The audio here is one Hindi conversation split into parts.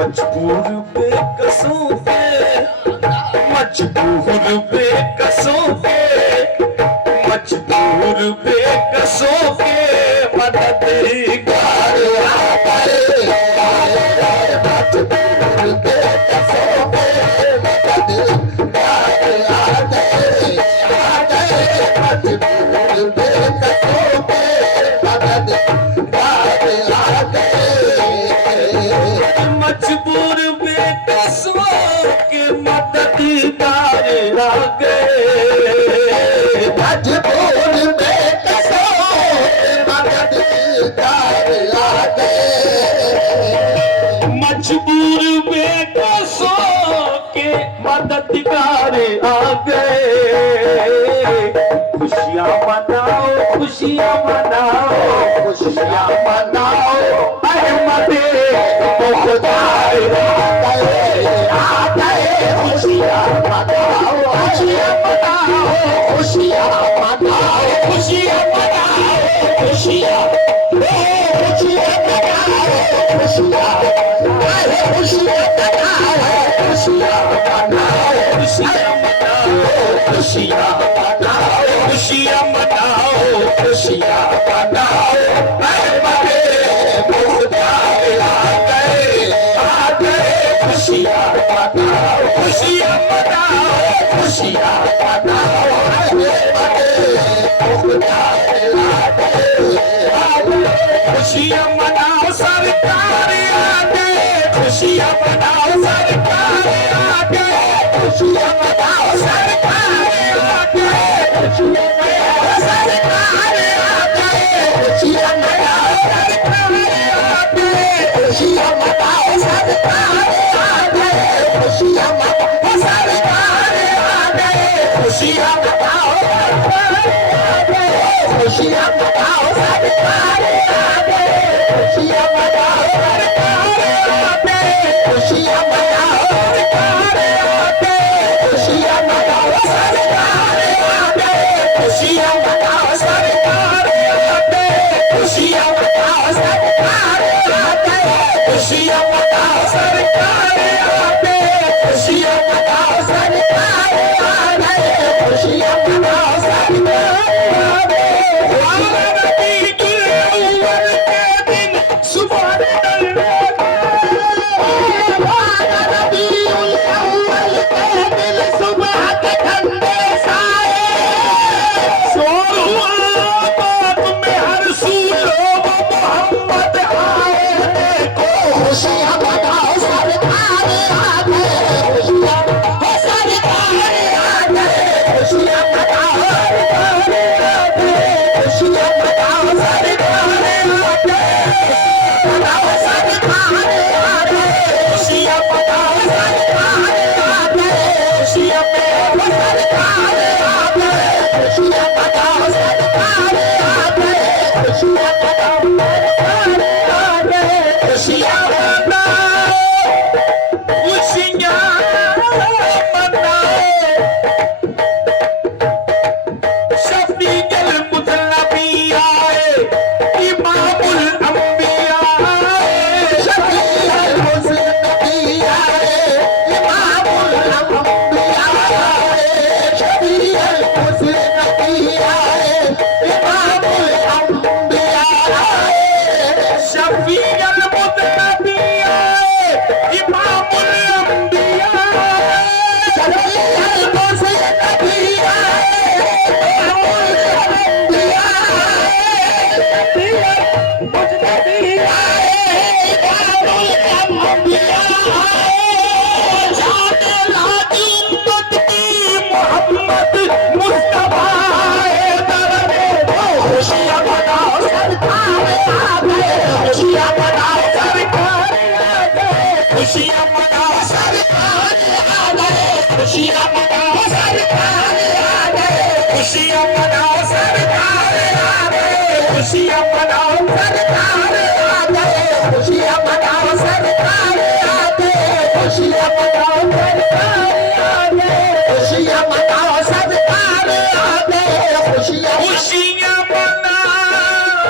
मजबूर बेकसों पे, मजबूर बेकसों पे, मजबूर बेकसों के मददगार आ गए। मजबूर बेकसों पे मददगार आ गए, आ गए। मजबूर बेकसों पे मददगार आ गए। मजबूर बेकसों के मददगार आ गए। मजबूर बेकसों के मददगार आ गए। मजबूर बेकसों के मददगार आ गए। खुशियाँ मनाओ, खुशियाँ मनाओ, खुशियाँ मनाओ। अहमद मुख्तार आ गए। खुशियाँ मनाओ, खुशियाँ मनाओ, खुशियाँ मनाओ, खुशियाँ मनाओ, खुशियाँ, खुशियाँ मनाओ, खुशियाँ, खुशियाँ मनाओ, खुशियाँ मनाओ, खुशियाँ मनाओ, खुशियाँ मनाओ, खुशियाँ मनाओ, खुशियाँ मनाओ। अहमद मुख्तार आ गए, आ गए। खुशियाँ मनाओ, खुशियाँ मनाओ, खुशियाँ मनाओ। अहमद मुख्तार आ गए, आ गए। खुशियाँ मनाओ, सरकार आ गए। खुशियाँ मनाओ, सरकार आ गए। खुशियाँ मनाओ, सरकार आ गए। खुशियाँ मनाओ, सरकार आ गए। खुशियाँ मनाओ, सरकार आ गए। खुशियाँ मनाओ, सरकार आ गए। खुशियाँ मनाओ, सरकार आ गए। खुशियाँ मनाओ, सरकार आ गए। खुशियाँ मनाओ, सरकार आ गए। खुशियाँ मनाओ, सरकार आ गए। खुशियाँ मनाओ, सरकार आ गए। खुशियाँ मनाओ, सरकार आ गए। खुशियाँ मनाओ, सरकार आ गए। खुशियाँ मनाओ, सरकार आ गए। खुशियाँ मनाओ, सरकार आ गए। खुशियाँ मनाओ, सरकार आ गए। खुशियाँ मनाओ, सरकार आ गए। वाला रबीउल अव्वल के दिन सुबह निकलने वाला रबीउल अव्वल के दिन सुबह के ठंडे साए। शोर हुआ बाग में हर सू लोग मोहम्मद आए देखो। खुशियाँ मनाओ, सरकार आ गए। खुशियाँ मनाओ, सरकार आ गए। खुशियाँ मनाओ, सरकार आ गए। खुशियाँ मनाओ, सरकार आ गए। मनाओ, सरकार आ गए। खुशियाँ मनाओ, सरकार आ गए। खुशियाँ मनाओ, सरकार आ गए। खुशियाँ मनाओ, सरकार आ गए। खुशियाँ मनाओ, सरकार आ गए। खुशियाँ मनाओ, खुशियाँ मनाओ। शफीउल मुज़ल्लबी आए, इमामुल अंबिया आए। शफीउल मुज़ल्लबी आए, इमामुल अंबिया आए। शफीउल मुज़ल्लबी आए, इमामुल अंबिया आए। शफीउल मुज़ल्लबी आए, इमामुल अंबिया आए। शफीउल मुज़ल्लबी आए, इमामुल अंबिया आए। शफीउल मुज़ल्लबी आए, इमामुल अंबिया आए। जाने लागी उम्मत की मोहम्मद मुस्तफा आए दरबारे। खुशियाँ मनाओ, सरकार आ गए। खुशियाँ मनाओ, सरकार आ गए। खुशियाँ मनाओ, सरकार आ गए। खुशियाँ मनाओ, सरकार आ गए। खुशियाँ मनाओ, सरकार आ गए। खुशियाँ मनाओ, सरकार आ गए। खुशियाँ मनाओ, सरकार आ गए। खुशियाँ मनाओ, सरकार आ गए। खुशियाँ मनाओ, सरकार आ गए। खुशियाँ, खुशियाँ मनाओ,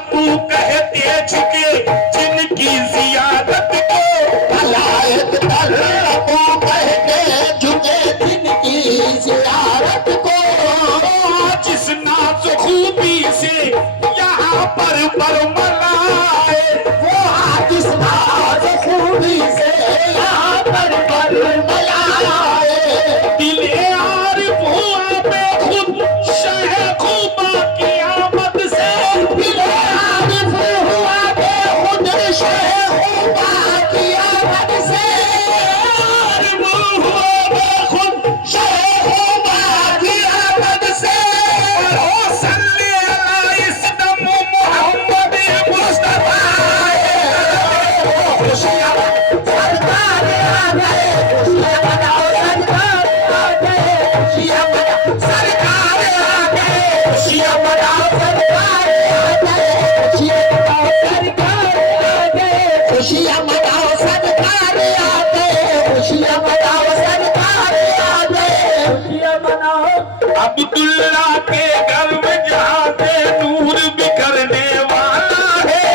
बापू कहते झुके जिनकी जियारत को, भलायत कर बापू कहते झुके जिनकी जियारत को, जिस नाज खूबी से यहाँ पर बरमलाए, वो जिस नाज खूबी से यहाँ पर बरमलाए, दिले आरिफ हुआ बेखुद शह खूबा की आमद से, दिले आरिफ हुआ बेखुद शह खूबा की आमद से, आरिफ हुआ बेखुद शह खूबा की आमद से, ओ सल्ले अला इस्दम मोहम्मद मुस्तफा, खुशियाँ सरकार आ गए, खुशियाँ मनाओ सरकार आ गए, खुशियाँ मनाओ सरकार आ गए, खुशियाँ मनाओ सरकार आ गए, खुशियाँ मनाओ सरकार आ गए, खुशियाँ मनाओ सरकार आ गए, खुशियाँ मनाओ अब्दुल्ला के घर में जहाँ से नूर बिखरने वाला है,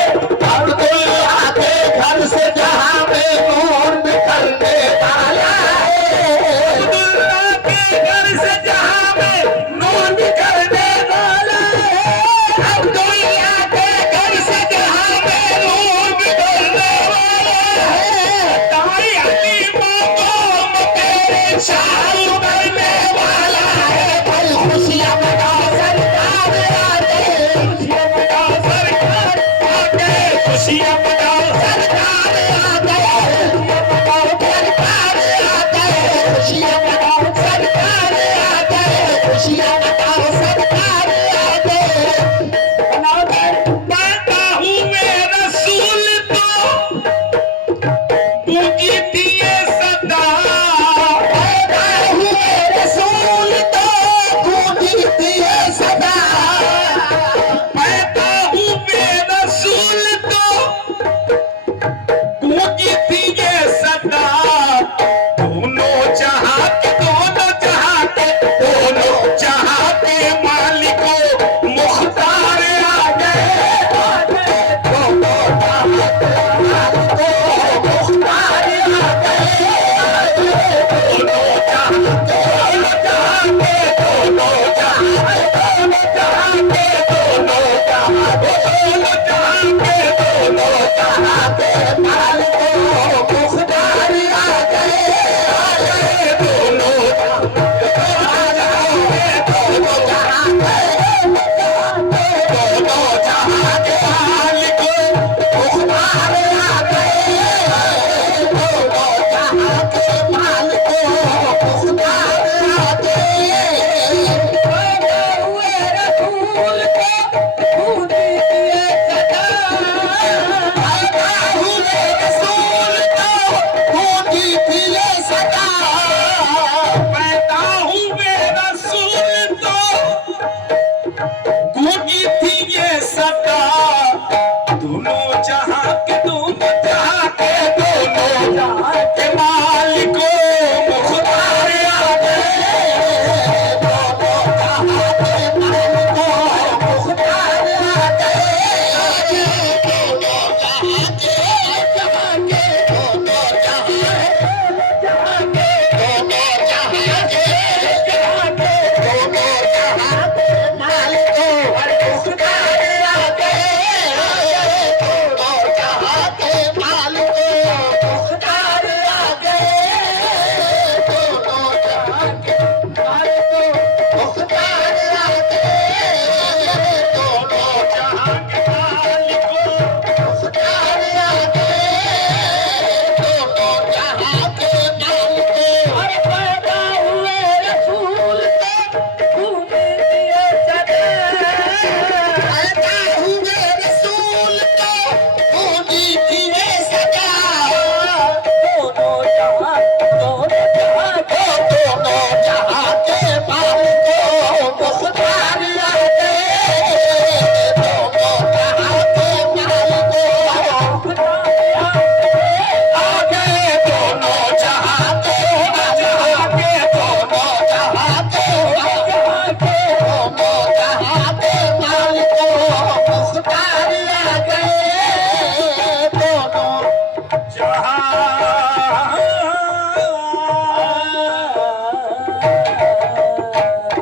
अब्दुल्ला के घर से जहाँ में नूर बिखरने वाला है, अब्दुल्ला के घर से जहाँ में नूर बिखरने वाला है, अब्दुल्ला के घर से जहाँ में नूर बिखरने वाला है, ताई अली मक़ाम तेरे शाह उभरने वाला है, भाई खुशियाँ मनाओ सरकार आ गए, खुशियाँ मनाओ सरकार आ गए, खुशियाँ मनाओ सरकार आ गए, खुशियाँ मनाओ सरकार आ गए, खुशियाँ मनाओ सरकार आ गए, खुशियाँ मनाओ सरकार आ गए, पैदा हुए रसूल तो पूजी थी ये सदा, पैदा हुए रसूल तो गूंजी थी ये सदा, पैदा हुए रसूल तो गूंजी थी ये सदा, दोनों जहां के मालिकों मुख्तार आ गए, दोनों जहां के मालिकों मुख्तार आ गए, दोनों जहां के पैदा हुए रसूल तो गूंजी थी ये सदा, दोनों जहां के मालिकों मुख्तार आ गए, दोनों जहां